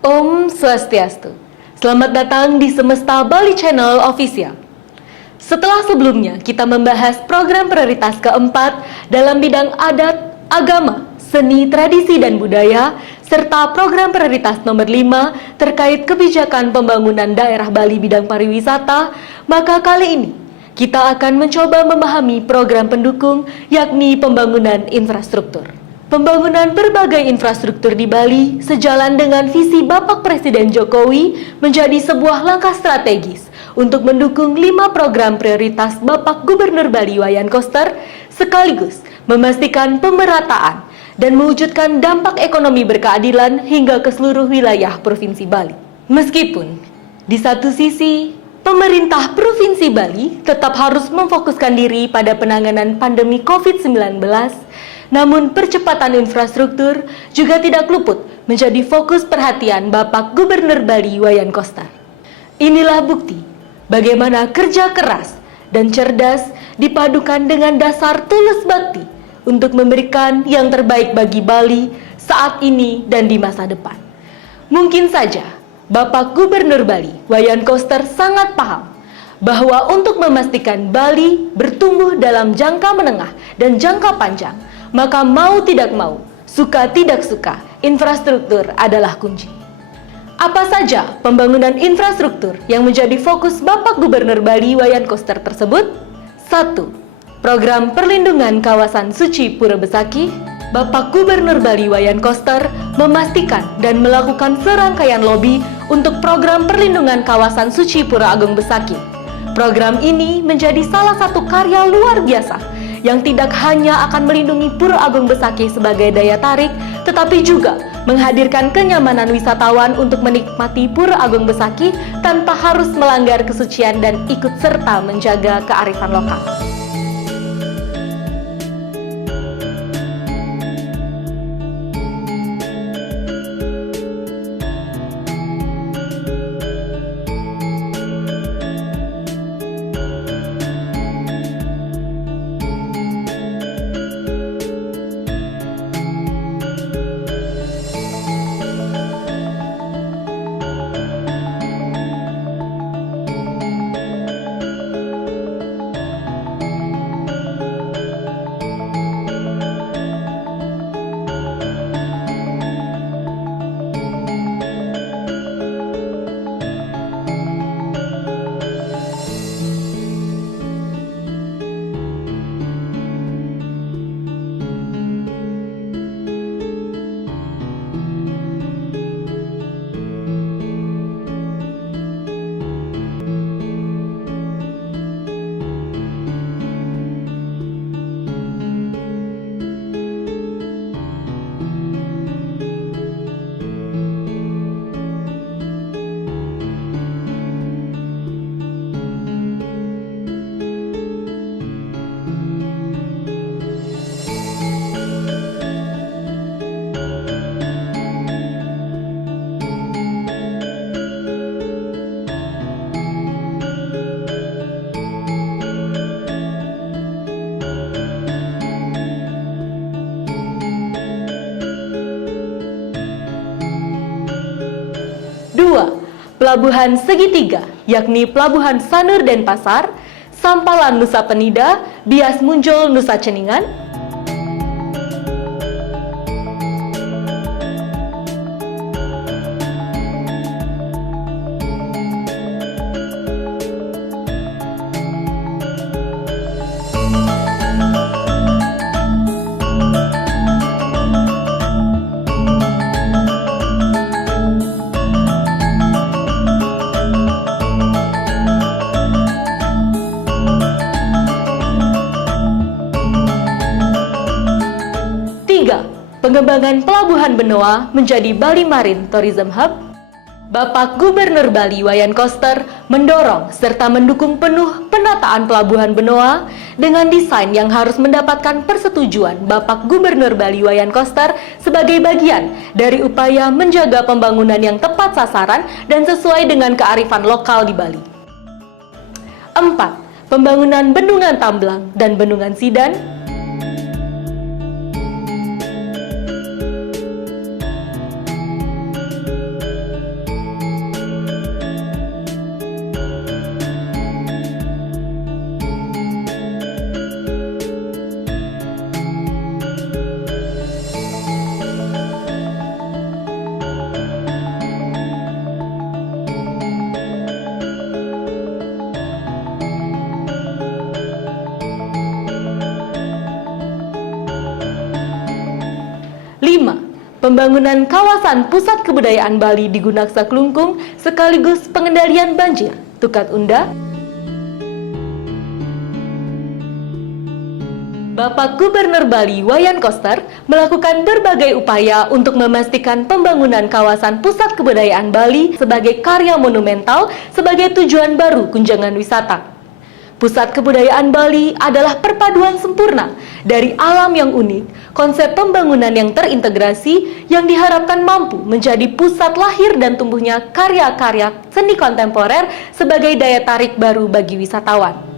Om Swastiastu. Selamat datang di Semesta Bali Channel Official. Setelah sebelumnya kita membahas program prioritas keempat dalam bidang adat, agama, seni, tradisi, dan budaya, serta program prioritas nomor 5 terkait kebijakan pembangunan daerah Bali bidang pariwisata, maka kali ini kita akan mencoba memahami program pendukung, yakni pembangunan infrastruktur. Pembangunan berbagai infrastruktur di Bali sejalan dengan visi Bapak Presiden Jokowi menjadi sebuah langkah strategis untuk mendukung 5 program prioritas Bapak Gubernur Bali Wayan Koster, sekaligus memastikan pemerataan dan mewujudkan dampak ekonomi berkeadilan hingga ke seluruh wilayah Provinsi Bali. Meskipun di satu sisi pemerintah Provinsi Bali tetap harus memfokuskan diri pada penanganan pandemi COVID-19, namun percepatan infrastruktur juga tidak luput menjadi fokus perhatian Bapak Gubernur Bali Wayan Koster. Inilah bukti bagaimana kerja keras dan cerdas dipadukan dengan dasar tulus bakti untuk memberikan yang terbaik bagi Bali saat ini dan di masa depan. Mungkin saja Bapak Gubernur Bali Wayan Koster sangat paham bahwa untuk memastikan Bali bertumbuh dalam jangka menengah dan jangka panjang, maka mau tidak mau, suka tidak suka, infrastruktur adalah kunci. Apa saja pembangunan infrastruktur yang menjadi fokus Bapak Gubernur Bali Wayan Koster tersebut? 1. Program perlindungan kawasan suci Pura Besaki. Bapak Gubernur Bali Wayan Koster memastikan dan melakukan serangkaian lobi untuk program perlindungan kawasan suci Pura Agung Besaki. Program ini menjadi salah satu karya luar biasa yang tidak hanya akan melindungi Pura Agung Besaki sebagai daya tarik, tetapi juga menghadirkan kenyamanan wisatawan untuk menikmati Pura Agung Besaki tanpa harus melanggar kesucian dan ikut serta menjaga kearifan lokal. Pelabuhan segitiga, yakni Pelabuhan Sanur Denpasar, Sampalan Nusa Penida, Bias Munjol Nusa Ceningan. 3. Pengembangan Pelabuhan Benoa menjadi Bali Marine Tourism Hub. Bapak Gubernur Bali Wayan Koster mendorong serta mendukung penuh penataan Pelabuhan Benoa dengan desain yang harus mendapatkan persetujuan Bapak Gubernur Bali Wayan Koster sebagai bagian dari upaya menjaga pembangunan yang tepat sasaran dan sesuai dengan kearifan lokal di Bali. 4. Pembangunan Bendungan Tamblang dan Bendungan Sidan. 5. pembangunan kawasan pusat kebudayaan Bali di Gunaksa Klungkung sekaligus pengendalian banjir, Tukat Unda. Bapak Gubernur Bali Wayan Koster melakukan berbagai upaya untuk memastikan pembangunan kawasan pusat kebudayaan Bali sebagai karya monumental sebagai tujuan baru kunjungan wisata. Pusat Kebudayaan Bali adalah perpaduan sempurna dari alam yang unik, konsep pembangunan yang terintegrasi yang diharapkan mampu menjadi pusat lahir dan tumbuhnya karya-karya seni kontemporer sebagai daya tarik baru bagi wisatawan.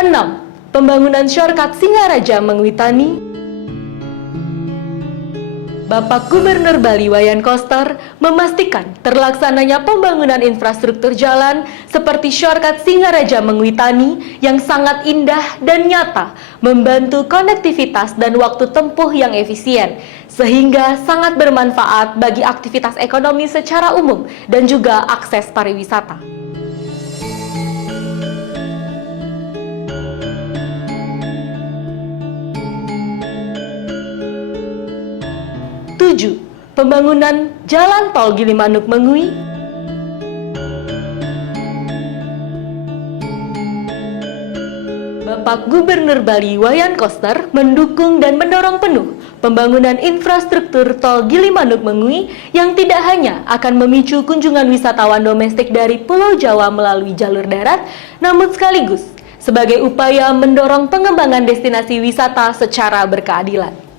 Enam, pembangunan shortcut Singaraja Mengwitani. Bapak Gubernur Bali Wayan Koster memastikan terlaksananya pembangunan infrastruktur jalan seperti shortcut Singaraja Mengwitani yang sangat indah dan nyata, membantu konektivitas dan waktu tempuh yang efisien, sehingga sangat bermanfaat bagi aktivitas ekonomi secara umum dan juga akses pariwisata. 7. Pembangunan Jalan Tol Gilimanuk Mengui. Bapak Gubernur Bali Wayan Koster mendukung dan mendorong penuh pembangunan infrastruktur Tol Gilimanuk Mengui yang tidak hanya akan memicu kunjungan wisatawan domestik dari Pulau Jawa melalui jalur darat, namun sekaligus sebagai upaya mendorong pengembangan destinasi wisata secara berkeadilan.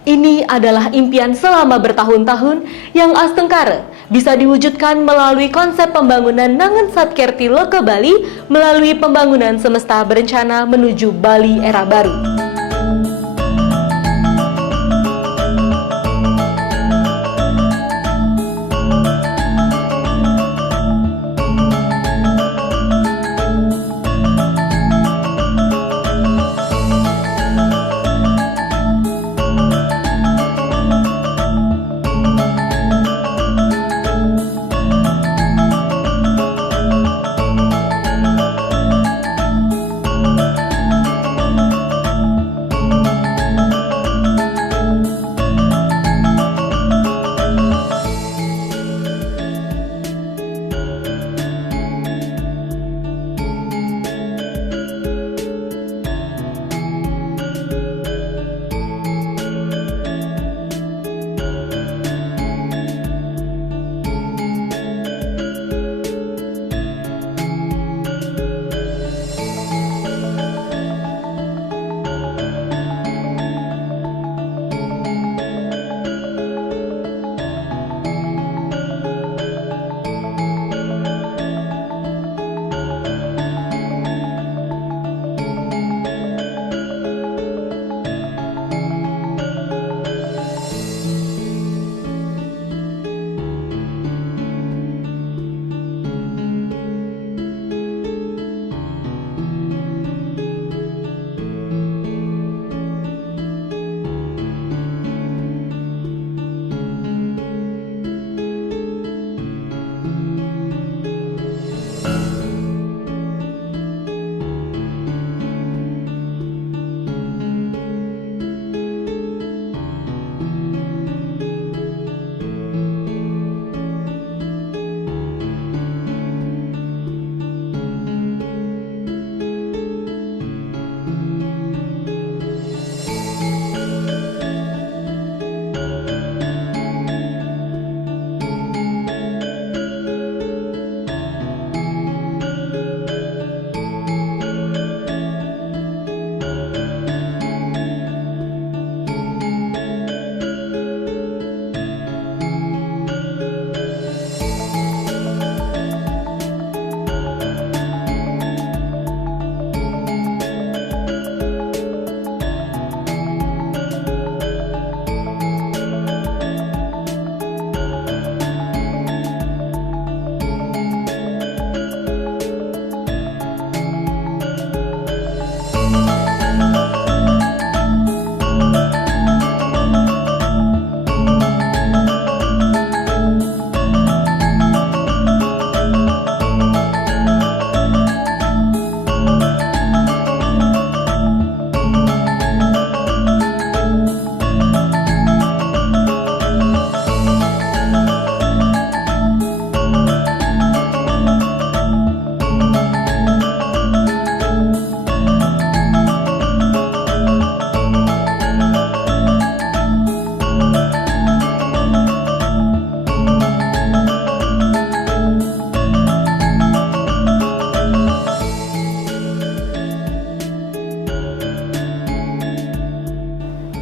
Ini adalah impian selama bertahun-tahun yang astengkara bisa diwujudkan melalui konsep pembangunan Nangen Satkerti Loke Bali melalui pembangunan semesta berencana menuju Bali era baru.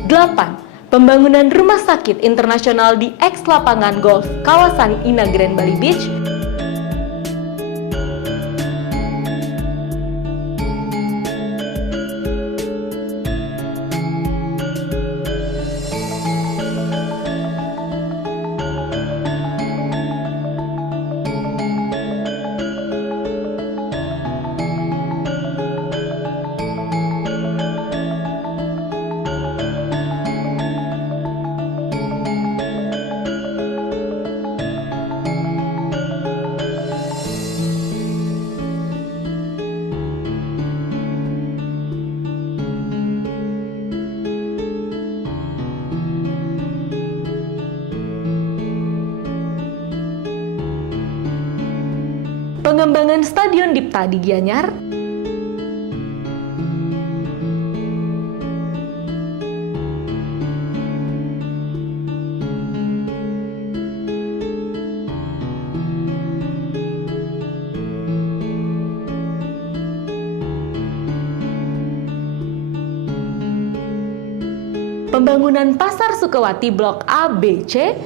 8. Pembangunan rumah sakit internasional di eks-lapangan golf kawasan Ina Grand Bali Beach. Pengembangan Stadion Dipta di Gianyar, pembangunan Pasar Sukawati Blok A, B, C,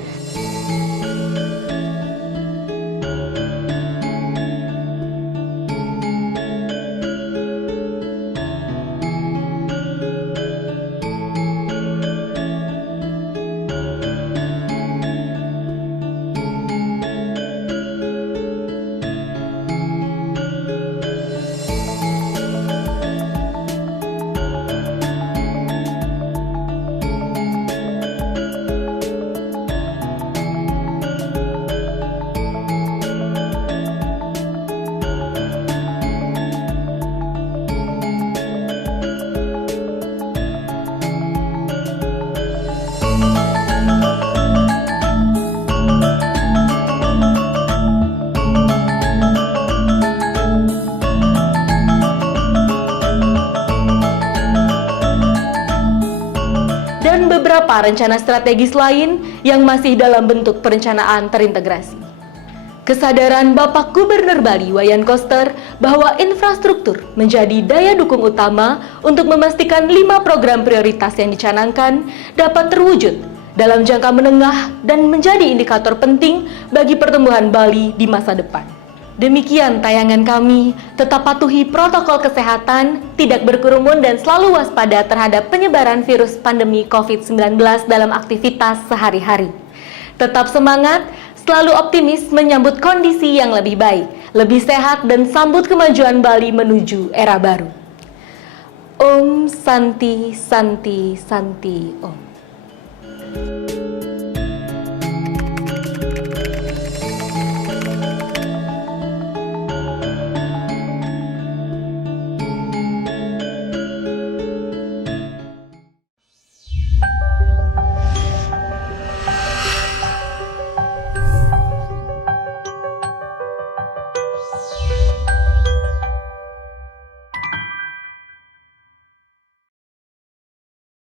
dan beberapa rencana strategis lain yang masih dalam bentuk perencanaan terintegrasi. Kesadaran Bapak Gubernur Bali Wayan Koster bahwa infrastruktur menjadi daya dukung utama untuk memastikan 5 program prioritas yang dicanangkan dapat terwujud dalam jangka menengah dan menjadi indikator penting bagi pertumbuhan Bali di masa depan. Demikian tayangan kami, tetap patuhi protokol kesehatan, tidak berkerumun dan selalu waspada terhadap penyebaran virus pandemi COVID-19 dalam aktivitas sehari-hari. Tetap semangat, selalu optimis menyambut kondisi yang lebih baik, lebih sehat dan sambut kemajuan Bali menuju era baru. Om Santi Santi Santi Om.